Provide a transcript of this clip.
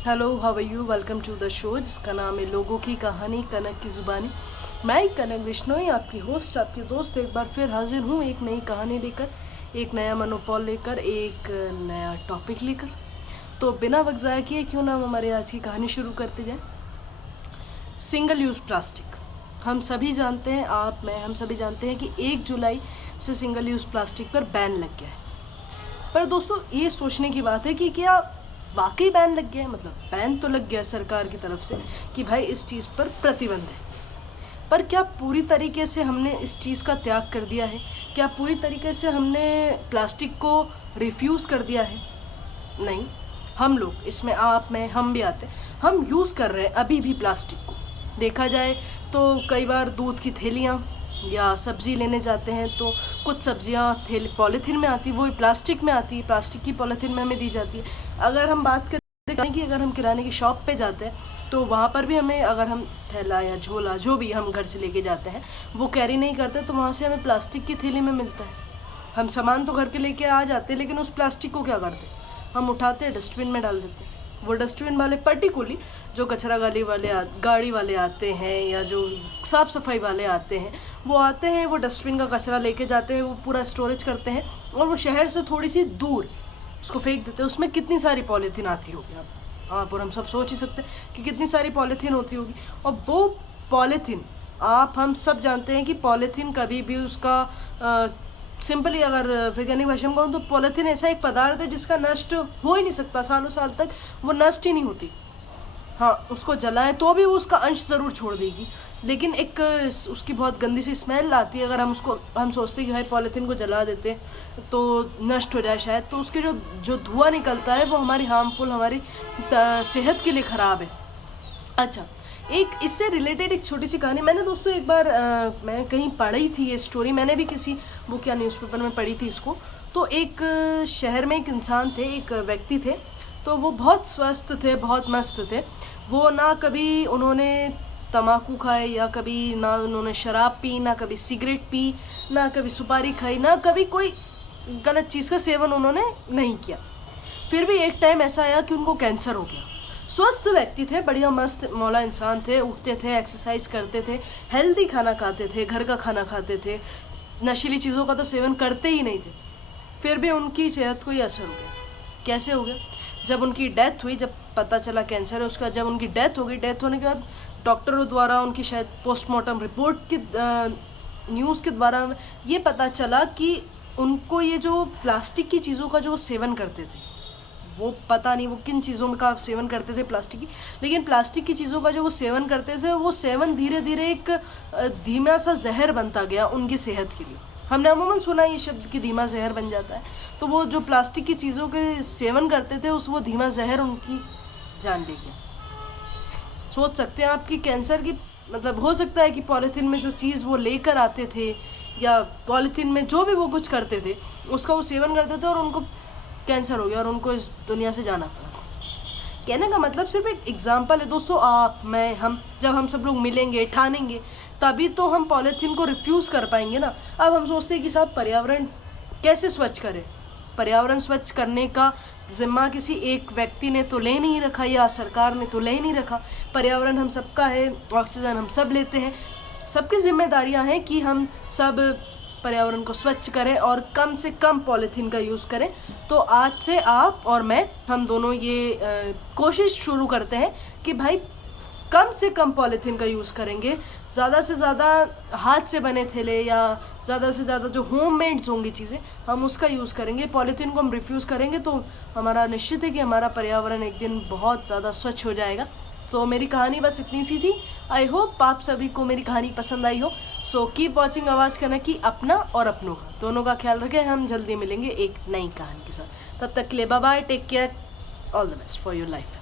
Hello, how are you? Welcome to the show जिसका नाम है लोगों की कहानी कनक की ज़ुबानी। मैं कनक बिश्नोई, आपकी होस्ट, आपकी दोस्त, एक बार फिर हाजिर हूँ एक नई कहानी लेकर, एक नया मनोपॉल लेकर, एक नया टॉपिक लेकर। तो बिना वक्त ज़ाया किए क्यों ना हम हमारी आज की कहानी शुरू करते जाएं। Single use plastic. हम सभी जानते हैं, आप मैं हम सभी जानते हैं कि 1 जुलाई से सिंगल यूज़ प्लास्टिक पर बैन लग गया है। पर दोस्तों, ये सोचने की बात है कि क्या वाकई बैन लग गया है। मतलब बैन तो लग गया सरकार की तरफ से कि भाई इस चीज़ पर प्रतिबंध है, पर क्या पूरी तरीके से हमने इस चीज़ का त्याग कर दिया है? क्या पूरी तरीके से हमने प्लास्टिक को रिफ्यूज़ कर दिया है? नहीं। हम लोग इसमें, आप मैं हम भी आते हैं, हम यूज़ कर रहे हैं अभी भी प्लास्टिक को। देखा जाए तो कई बार दूध की थैलियाँ या सब्ज़ी लेने जाते हैं तो कुछ सब्ज़ियाँ थैली पॉलीथीन में आती, वो प्लास्टिक में आती है, प्लास्टिक की पॉलीथीन में हमें दी जाती है। अगर हम बात करें कि अगर हम किराने की शॉप पे जाते हैं तो वहाँ पर भी हमें, अगर हम थैला या झोला जो भी हम घर से लेके जाते हैं वो कैरी नहीं करते तो वहाँ से हमें प्लास्टिक की थैली में मिलता है। हम सामान तो घर के लेके आ जाते हैं, लेकिन उस प्लास्टिक को क्या करते हैं? हम उठाते हैं, डस्टबिन में डाल देते हैं। वो डस्टबिन वाले पर्टिकुलरली जो कचरा गाड़ी वाले आते हैं या जो साफ़ सफाई वाले आते हैं, वो आते हैं, वो डस्टबिन का कचरा लेके जाते हैं, वो पूरा स्टोरेज करते हैं और वो शहर से थोड़ी सी दूर उसको फेंक देते हैं। उसमें कितनी सारी पॉलीथीन आती होगी आप और हम सब सोच ही सकते हैं कि कितनी सारी पॉलीथीन होती होगी। और वो पॉलीथीन, हम सब जानते हैं कि पॉलीथीन कभी भी उसका सिंपली अगर वैज्ञानिक भाषा में कहूँ तो पॉलीथीन ऐसा एक पदार्थ है जिसका नष्ट हो ही नहीं सकता, सालों साल तक वो नष्ट ही नहीं होती। हाँ, उसको जलाएं तो भी वो उसका अंश ज़रूर छोड़ देगी, लेकिन एक उसकी बहुत गंदी सी स्मेल आती है। अगर हम सोचते हैं कि भाई पॉलीथीन को जला देते तो नष्ट हो जाए शायद, तो उसके जो धुआं निकलता है वो हमारी हार्मफुल, हमारी सेहत के लिए ख़राब है। अच्छा, एक इससे रिलेटेड एक छोटी सी कहानी मैंने दोस्तों एक बार मैं कहीं पढ़ी थी ये स्टोरी, मैंने भी किसी बुक या न्यूज़पेपर में पढ़ी थी इसको। तो एक शहर में एक इंसान थे, एक व्यक्ति थे, तो वो बहुत स्वस्थ थे, बहुत मस्त थे। वो ना कभी उन्होंने तम्बाकू खाए या कभी ना उन्होंने शराब पी, ना कभी सिगरेट पी, ना कभी सुपारी खाई, ना कभी कोई गलत चीज़ का सेवन उन्होंने नहीं किया। फिर भी एक टाइम ऐसा आया कि उनको कैंसर हो गया। स्वस्थ व्यक्ति थे, बढ़िया मस्त मौला इंसान थे, उठते थे, एक्सरसाइज करते थे, हेल्दी खाना खाते थे, घर का खाना खाते थे, नशीली चीज़ों का तो सेवन करते ही नहीं थे। फिर भी उनकी सेहत को ही असर हो गया। कैसे हो गया? जब उनकी डेथ हुई, जब पता चला कैंसर है उसका, जब उनकी डेथ हो गई, डेथ होने के बाद डॉक्टरों द्वारा उनकी शायद पोस्टमार्टम रिपोर्ट की न्यूज़ के द्वारा ये पता चला कि उनको ये जो प्लास्टिक की चीज़ों का जो सेवन करते थे, वो पता नहीं वो किन चीज़ों का सेवन करते थे प्लास्टिक की, लेकिन प्लास्टिक की चीज़ों का जो वो सेवन करते थे, वो सेवन धीरे धीरे एक धीमा सा जहर बनता गया उनकी सेहत के लिए। हमने अमूमन सुना ये शब्द कि धीमा जहर बन जाता है, तो वो जो प्लास्टिक की चीज़ों के सेवन करते थे उस वो धीमा जहर उनकी जान ले गया। सोच सकते हैं आप कि कैंसर की, मतलब हो सकता है कि पॉलीथीन में जो चीज़ वो लेकर आते थे या पॉलीथीन में जो भी वो कुछ करते थे उसका वो सेवन करते थे और उनको कैंसर हो गया और उनको इस दुनिया से जाना पड़ा। कहने का मतलब सिर्फ एक एग्जाम्पल है दोस्तों, आप मैं हम जब हम सब लोग मिलेंगे, ठानेंगे, तभी तो हम पॉलीथीन को रिफ्यूज़ कर पाएंगे ना। अब हम सोचते हैं कि साहब पर्यावरण कैसे स्वच्छ करें। पर्यावरण स्वच्छ करने का जिम्मा किसी एक व्यक्ति ने तो ले नहीं रखा या सरकार ने तो ले नहीं रखा। पर्यावरण हम सबका है, ऑक्सीजन हम सब लेते हैं, सबकी जिम्मेदारियां हैं कि हम सब पर्यावरण को स्वच्छ करें और कम से कम पॉलीथीन का यूज़ करें। तो आज से आप और मैं, हम दोनों ये कोशिश शुरू करते हैं कि भाई कम से कम पॉलीथीन का यूज़ करेंगे, ज़्यादा से ज़्यादा हाथ से बने थैले या ज़्यादा से ज़्यादा जो होममेड्स होंगी चीज़ें हम उसका यूज़ करेंगे। पॉलीथीन को हम रिफ्यूज़ करेंगे तो हमारा निश्चित है कि हमारा पर्यावरण एक दिन बहुत ज़्यादा स्वच्छ हो जाएगा। तो मेरी कहानी बस इतनी सी थी। आई होप आप सभी को मेरी कहानी पसंद आई हो। सो कीप वॉचिंग आवाज़ कनक की, अपना और अपनों का दोनों का ख्याल रखें। हम जल्दी मिलेंगे एक नई कहानी के साथ। तब तक के लिए bye bye, take care, all the best for your life.